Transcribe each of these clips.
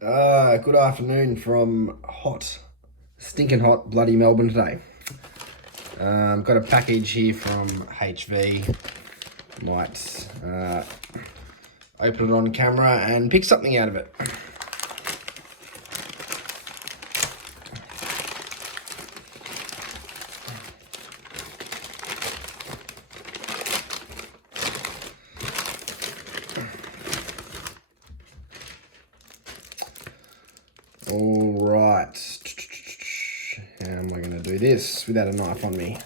Good afternoon from stinking hot, bloody Melbourne today. Got a package here from HV. Might open it on camera and pick something out of it. All right. How am I going to do this without a knife on me?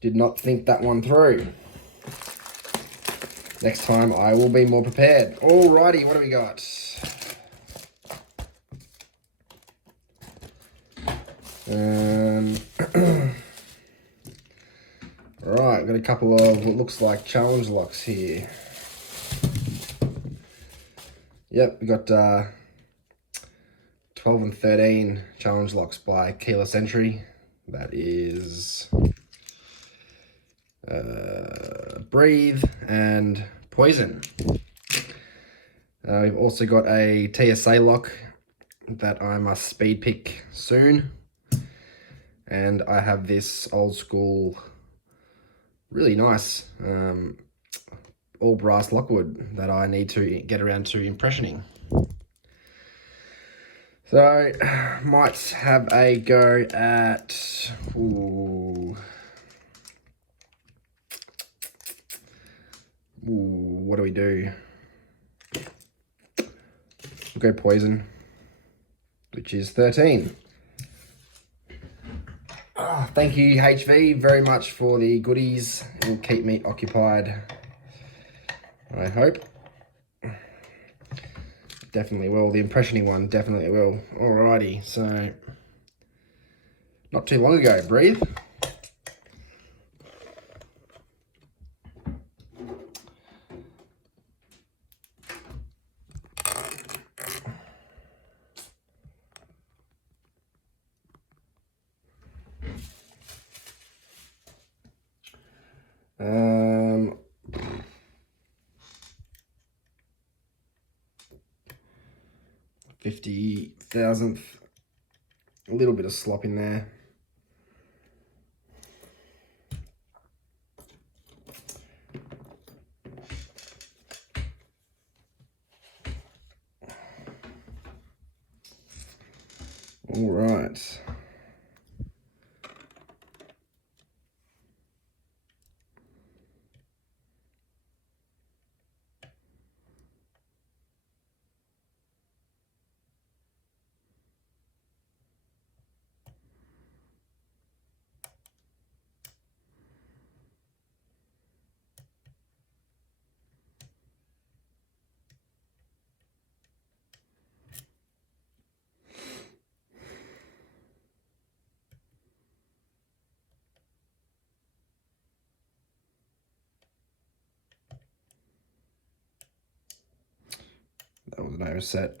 Did not think that one through. Next time I will be more prepared. Alrighty, what do we got? Alright, got a couple of what looks like challenge locks here. Yep, we got 12 and 13 challenge locks by Keyless Entry. That is Breathe and Poison. We've also got a TSA lock that I must speed pick soon. And I have this old school, really nice all brass Lockwood that I need to get around to impressioning. So, might have a go at, what do we do? We'll go Poison, which is 13. Thank you, HV, very much for the goodies. It will keep me occupied, I hope. Definitely will. The impressioning one definitely will. Alrighty, so not too long ago, Breathe. Um, 50,000th, a little bit of slop in there. All right. That was an overset.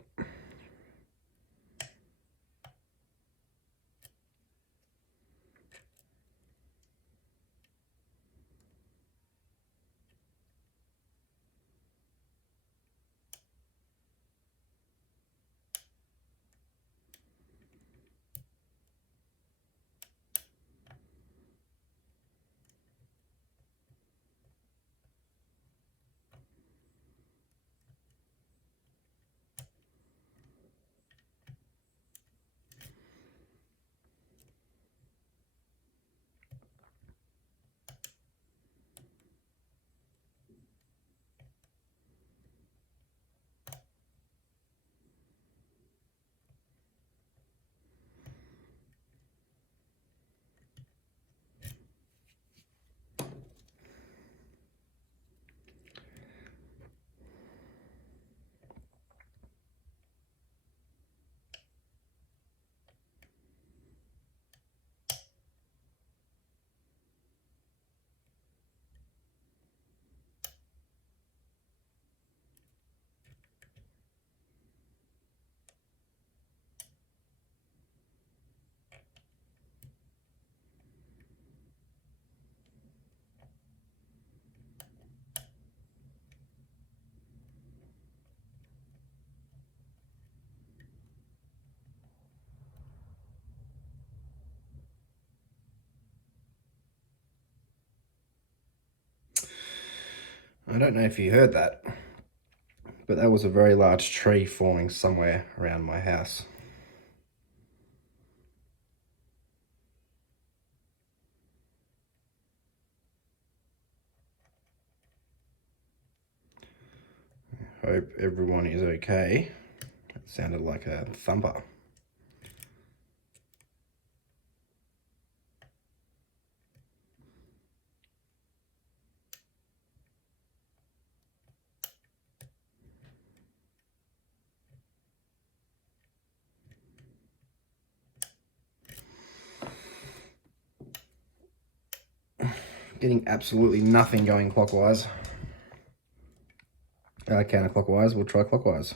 I don't know if you heard that, but that was a very large tree falling somewhere around my house. Hope everyone is okay. It sounded like a thumper. Getting absolutely nothing going clockwise. Counterclockwise, we'll try clockwise.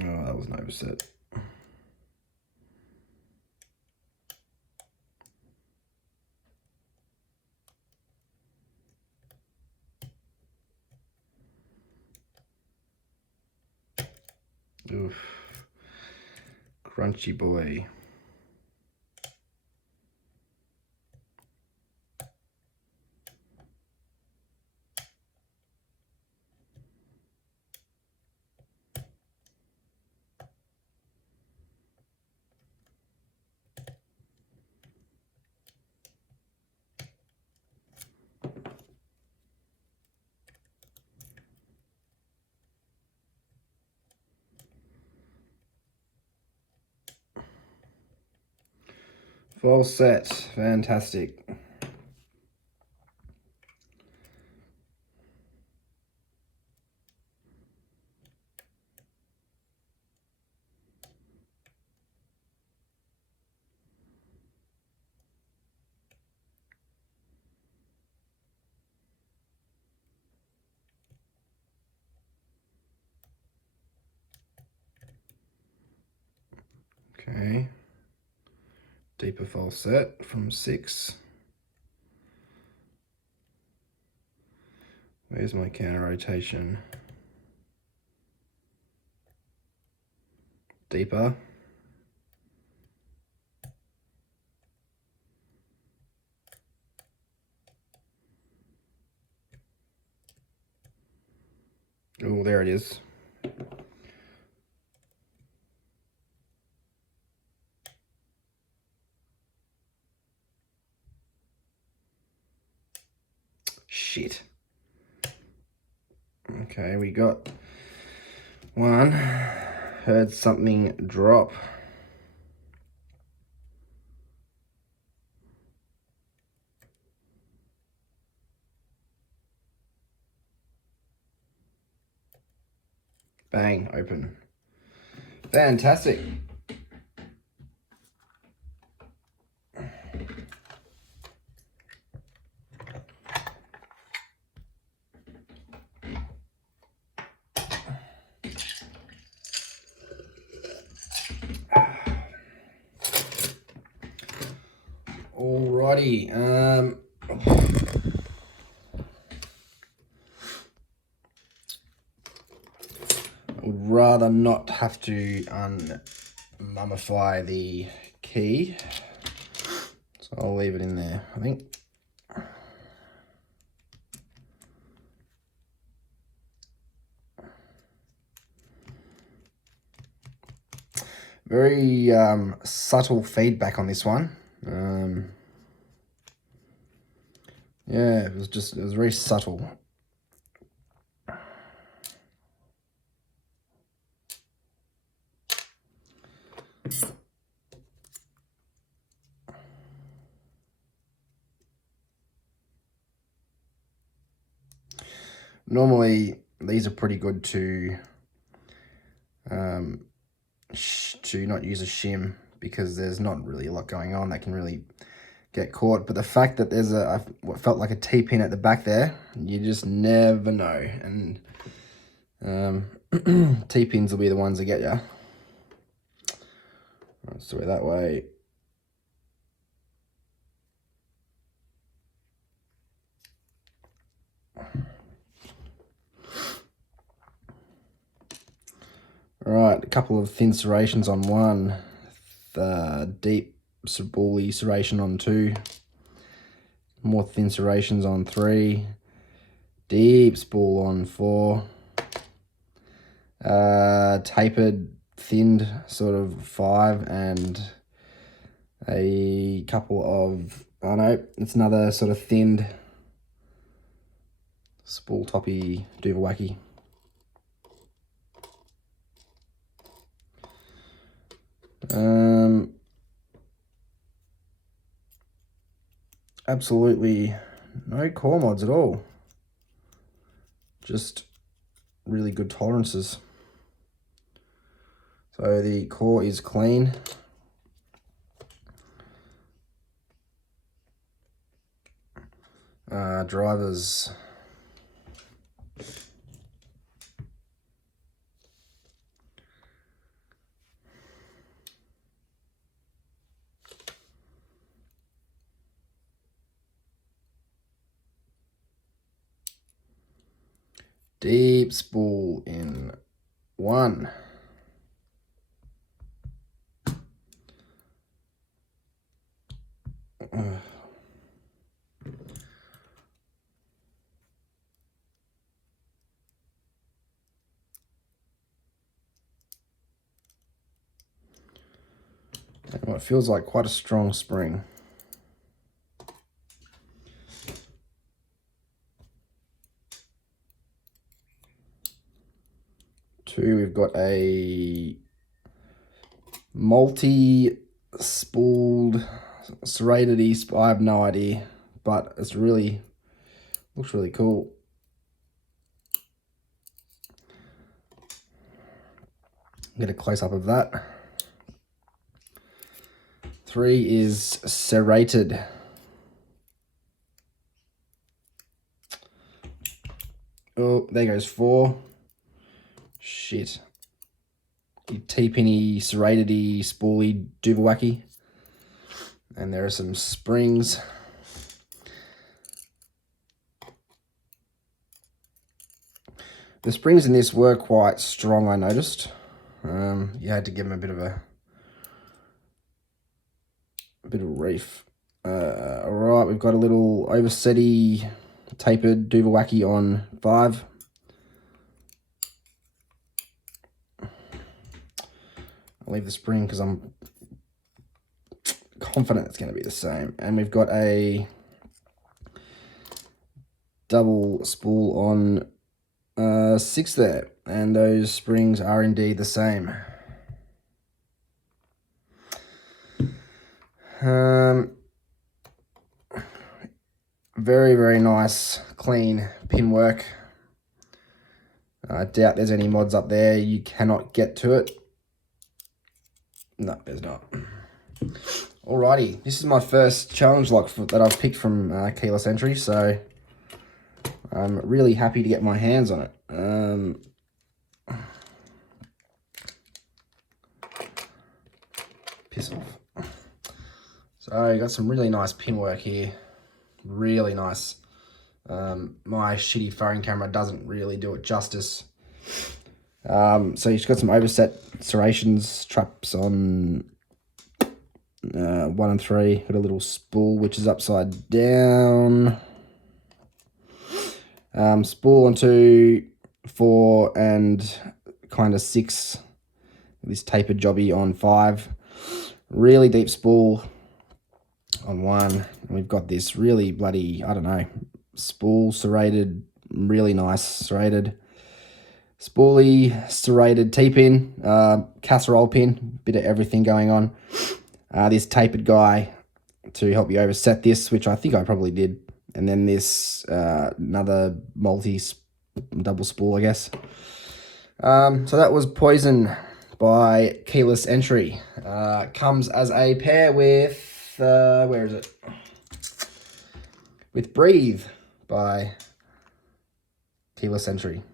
Oh, that was an overset. Oof. Crunchy boy. False set. Fantastic. Okay. Deeper false set from 6. Where's my counter rotation? Deeper. Oh, there it is. Shit. Okay, we got one. Heard something drop. Bang, open. Fantastic. Alrighty. I would rather not have to unmummify the key, so I'll leave it in there, I think. Very subtle feedback on this one. Yeah, it was very subtle. Normally, these are pretty good to not use a shim because there's not really a lot going on that can really get caught. But the fact that there's what felt like a T-pin at the back there, you just never know. And T-pins will be the ones that get you. Let's do it that way. Right, a couple of thin serrations on 1, the deep spoolie serration on 2, more thin serrations on 3, deep spool on 4, tapered, thinned sort of 5, and a couple of, oh no, it's another sort of thinned spool toppy Duva Wacky. Absolutely no core mods at all. Just really good tolerances. So the core is clean. Drivers. Deep spool in 1. And what feels like quite a strong spring. 2, we've got a multi-spooled serrated east. I have no idea, but it's really, looks really cool. Get a close-up of that. 3 is serrated. Oh, there goes 4. Shit. T-pinny, serrated-y, spoolie, Duva Wacky. And there are some springs. The springs in this were quite strong, I noticed. You had to give them a bit of reef. Alright, we've got a little oversetty tapered Duva Wacky on 5. I'll leave the spring because I'm confident it's going to be the same. And we've got a double spool on 6 there, and those springs are indeed the same. Very, very nice, clean pin work. I doubt there's any mods up there. You cannot get to it. No, there's not. Alrighty, this is my first challenge lock that I've picked from Keyless Entry, so I'm really happy to get my hands on it. Piss off. So you got some really nice pin work here. Really nice. My shitty phone camera doesn't really do it justice. So you've got some overset serrations, traps on 1 and 3. Got a little spool which is upside down. Spool on 2, 4, and kind of 6. This tapered jobby on 5. Really deep spool on 1. And we've got this really bloody, I don't know, spool serrated, really nice serrated. Spoolie, serrated T-pin, casserole pin, bit of everything going on. This tapered guy to help you overset this, which I think I probably did. And then this another double spool, I guess. So that was Poison by Keyless Entry. Comes as a pair with, where is it? With Breathe by Keyless Entry.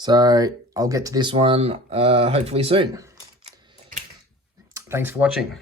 So I'll get to this one hopefully soon. Thanks for watching.